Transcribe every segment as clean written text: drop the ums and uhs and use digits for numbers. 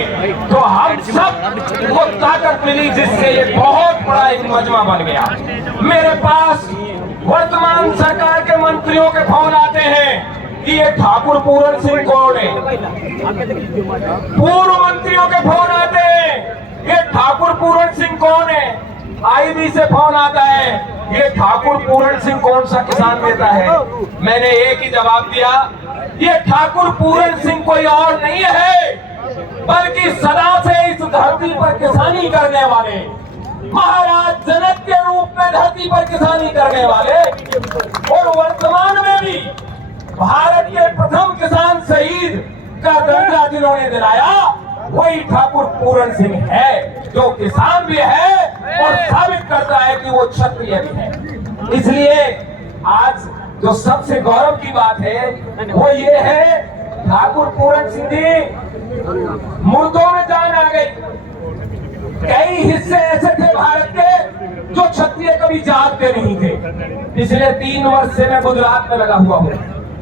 में, तो हम सब को ताकत मिली, जिससे ये बहुत बड़ा एक मजमा बन गया। मेरे पास वर्तमान सरकार के मंत्रियों के फोन आते हैं कि ये ठाकुर पूरन सिंह कौन है। पूर्व मंत्रियों के फोन आते हैं, ये ठाकुर पूरन सिंह कौन है। आईबी से फोन आता है, ये ठाकुर पूरन सिंह कौन सा किसान नेता है। मैंने एक ही जवाब दिया, ये ठाकुर पूरन सिंह कोई और नहीं है, बल्कि सदा से इस धरती पर किसानी करने वाले, महाराज जनक के रूप में धरती पर किसानी करने वाले, और वर्तमान में भी भारत के प्रथम किसान शहीद का दर्जा जिन्होंने दिलाया, वही ठाकुर पूरन सिंह है, जो किसान भी है और साबित करता है कि वो क्षत्रिय भी है। इसलिए आज जो सबसे गौरव की बात है वो ये है, ठाकुर पूरन सिंह जी मुर्दों में जान आ गई। कई हिस्से ऐसे थे भारत के जो क्षत्रिय कभी जागते नहीं थे। पिछले 3 वर्ष से मैं गुजरात में लगा हुआ हूँ,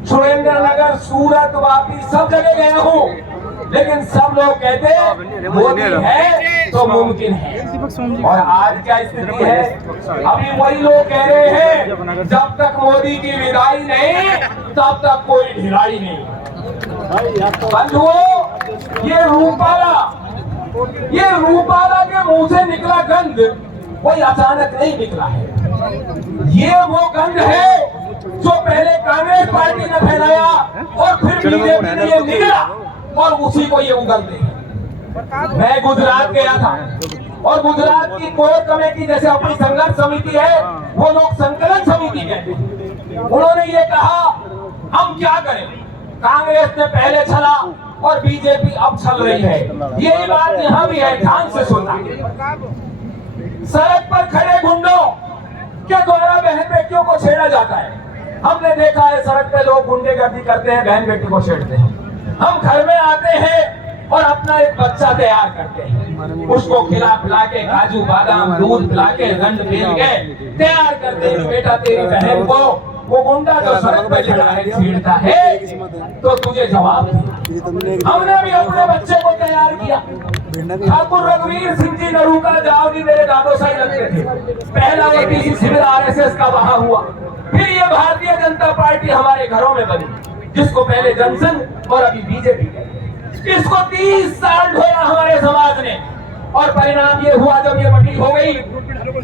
सुरेंद्रनगर, सूरत, वापी सब जगह गया हूँ, लेकिन सब लोग कहते मोदी है तो मुमकिन है। और आज क्या स्थिति है, अभी वही लोग कह रहे हैं जब तक मोदी की विदाई नहीं तब तक कोई ढिलाई नहीं। बंधुओं, ये रूपाला के मुंह से निकला गंध कोई अचानक नहीं निकला है। ये वो गंध है जो पहले कांग्रेस पार्टी ने फैलाया और फिर बीजेपी ने ये निकला और उसी को ये उगलते हैं। मैं गुजरात गया था और गुजरात की कोर कमेटी, जैसे अपनी संघर्ष समिति है, वो लोग संकलन समिति कहते हैं। उन्होंने ये कहा हम क्या करें, कांग्रेस ने पहले छला और बीजेपी अब छल रही है। यही बात यहाँ भी है, ध्यान से सुनना। सड़क पर खड़े गुंडों के द्वारा बहन बेटियों को छेड़ा जाता है। हमने देखा है सड़क पे लोग गुंडेगर्दी करते हैं, बहन बेटी को छेड़ते हैं। हम घर में आते हैं और अपना एक बच्चा तैयार करते हैं, उसको खिला पिला के, काजू बादाम दूध पिला के, गंड पील के तैयार करते हैं। बेटा तेरी बहन को वो गुंडा जो सड़क पे खड़ा है छेड़ता है तो तुझे जवाब दिया। हमने भी अपने बच्चे को तैयार किया। ठाकुर रघुवीर सिंह जी नरूका जावली मेरे दादो साई लगते थे। पहला एपीसी शिविर आरएसएस का वहां हुआ, फिर ये भारतीय जनता पार्टी हमारे घरों में बनी, जिसको पहले जनसंघ और अभी बीजेपी कहते हैं। इसको 30 साल ढोया हमारे समाज ने, और परिणाम ये हुआ जब ये बटी हो गई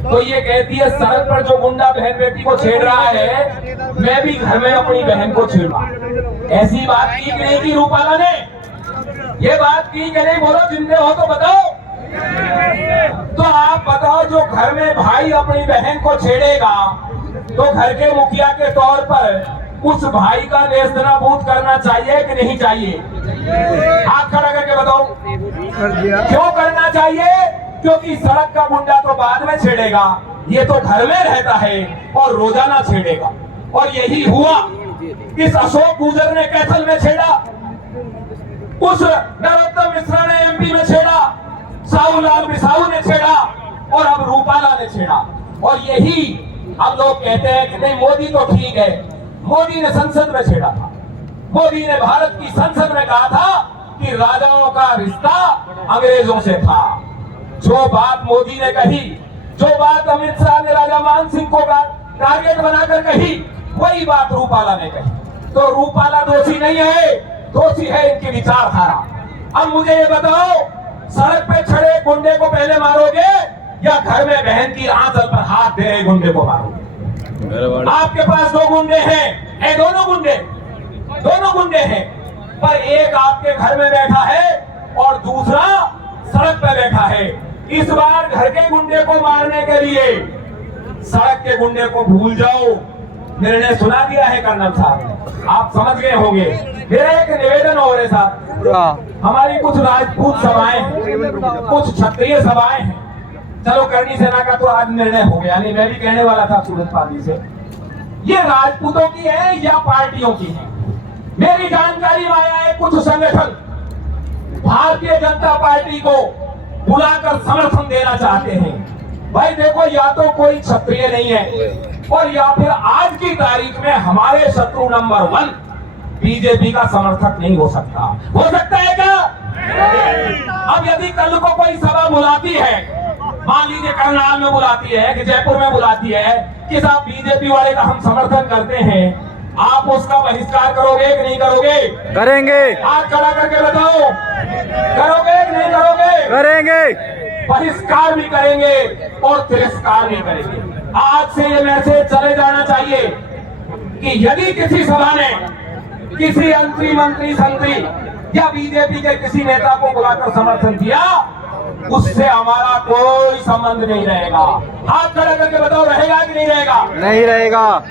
तो ये कहती है सड़क पर जो गुंडा बहन बेटी को छेड़ रहा है, मैं भी घर में अपनी बहन को छेड़ा। ऐसी बात की नहीं की रूपाला ने, ये बात की कि नहीं, बोलो जिंदे हो तो बताओ। तो आप बताओ, जो घर में भाई अपनी बहन को छेड़ेगा तो घर के मुखिया के तौर पर उस भाई का नेस्तनाबूद करना चाहिए कि नहीं चाहिए? हाथ खड़ा करके बताओ। क्यों करना चाहिए? क्योंकि सड़क का गुंडा तो बाद में छेड़ेगा, ये तो घर में रहता है और रोजाना छेड़ेगा। और यही हुआ, इस अशोक गुजर ने कैथल में छेड़ा, उस नरोत्तम मिश्रा ने एमपी में छेड़ा, साहूलाल बिसाऊ ने छेड़ा, और अब रूपाला ने छेड़ा। और यही अब लोग कहते हैं कि नहीं मोदी तो ठीक है, मोदी ने संसद में छेड़ा था। मोदी ने भारत की संसद में कहा था कि राजाओं का रिश्ता अंग्रेजों से था। जो बात मोदी ने कही, जो बात अमित शाह ने राजा मान सिंह को टारगेट बनाकर कही, वही बात रूपाला ने कही। तो रूपाला दोषी नहीं है, दोषी है इनकी विचारधारा। अब मुझे ये बताओ, सड़क पे खड़े गुंडे को पहले मारोगे या घर में बहन की आंचल पर हाथ दे रहे गुंडे को मारोगे? आपके पास 2 गुंडे हैं, दोनों गुंडे हैं, पर एक आपके घर में बैठा है और दूसरा सड़क पे बैठा है। इस बार घर के गुंडे को मारने के लिए सड़क के गुंडे को भूल जाओ। निर्णय सुना दिया है कर्नल साहब, आप समझ गए होंगे। मेरा एक निवेदन हो रहे साहब, हमारी कुछ राजपूत सभाएं हैं, कुछ क्षत्रिय सभाएं हैं। चलो करनी सेना का तो आज निर्णय हो गया, नहीं मैं भी कहने वाला था सूरत पाली से, ये राजपूतों की है या पार्टियों की है? मेरी जानकारी में आया है कुछ संगठन भारतीय जनता पार्टी को बुलाकर समर्थन देना चाहते हैं। भाई देखो, या तो कोई क्षत्रिय नहीं है और या फिर आज की तारीख में हमारे शत्रु नंबर 1 बीजेपी का समर्थक नहीं हो सकता। हो सकता है क्या? अब यदि कल को कोई सभा बुलाती है, मान लीजिए करनाल में बुलाती है कि जयपुर में बुलाती है कि साहब बीजेपी वाले का हम समर्थन करते हैं, आप उसका बहिष्कार करोगे कि नहीं करोगे? करेंगे। हाथ खड़ा करके बताओ, करोगे कि नहीं करोगे? करेंगे। बहिष्कार भी करेंगे और तिरस्कार भी करेंगे। आज से ये मैसेज चले जाना चाहिए कि यदि किसी सभा ने किसी मंत्री संतरी या बीजेपी के किसी नेता को बुलाकर समर्थन किया, उससे हमारा कोई संबंध नहीं रहेगा। हाथ खड़ा करके बताओ, रहेगा कि नहीं रहेगा? नहीं रहेगा।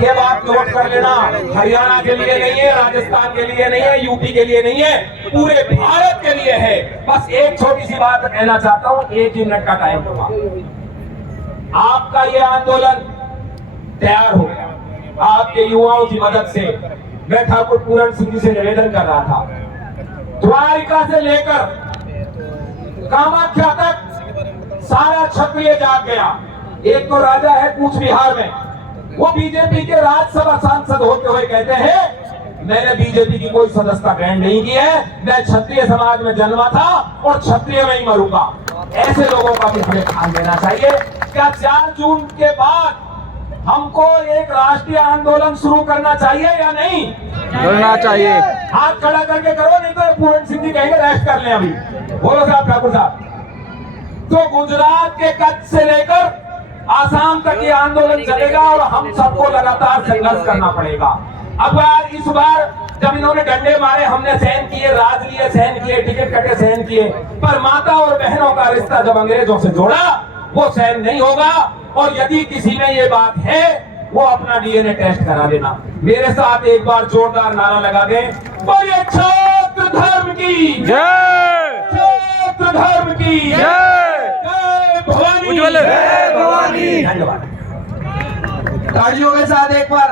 ये बात नोट कर लेना, हरियाणा के लिए नहीं है, राजस्थान के लिए नहीं है, यूपी के लिए नहीं है, पूरे भारत के लिए है। बस एक छोटी सी बात कहना चाहता हूं, 1 मिनट का टाइम दूंगा। आपका ये आंदोलन तैयार हो गया, आपके युवाओं की मदद से। मैं ठाकुर पूरण सिंह जी से निवेदन कर रहा था, द्वारिका से लेकर कामाख्या तक सारा क्षत्रिय जाग गया। एक तो राजा है कूच बिहार में, वो बीजेपी के राज्यसभा सांसद होते हुए कहते हैं मैंने बीजेपी की कोई सदस्यता ग्रहण नहीं की है, मैं क्षत्रिय समाज में जन्मा था और क्षत्रिय में ही मरूंगा। ऐसे लोगों का भी हमें ध्यान देना चाहिए। क्या 4 जून के बाद हमको एक राष्ट्रीय आंदोलन शुरू करना चाहिए या नहीं? करना चाहिए। हाथ खड़ा करके करो, नहीं तो पूरण सिंह जी कहेंगे रेस्ट कर लें। अभी बोलो साहब, ठाकुर साहब। तो गुजरात के कच्छ से लेकर आसाम तक ये आंदोलन चलेगा और हम सबको लगातार संघर्ष करना पड़ेगा। अब इस बार जब इन्होंने डंडे मारे, हमने सहन किए, राज लिए सहन किए, टिकट कटे सहन किए, पर माता और बहनों का रिश्ता जब अंग्रेजों से जोड़ा, वो सहन नहीं होगा। और यदि किसी में ये बात है, वो अपना डीएनए टेस्ट करा देना। मेरे साथ एक बार जोरदार नारा लगा दें, बोलिए छात्र धर्म की जय, छात्र धर्म की जय, जय भवानी, जय भवानी। धन्यवाद। तालियों के साथ एक बार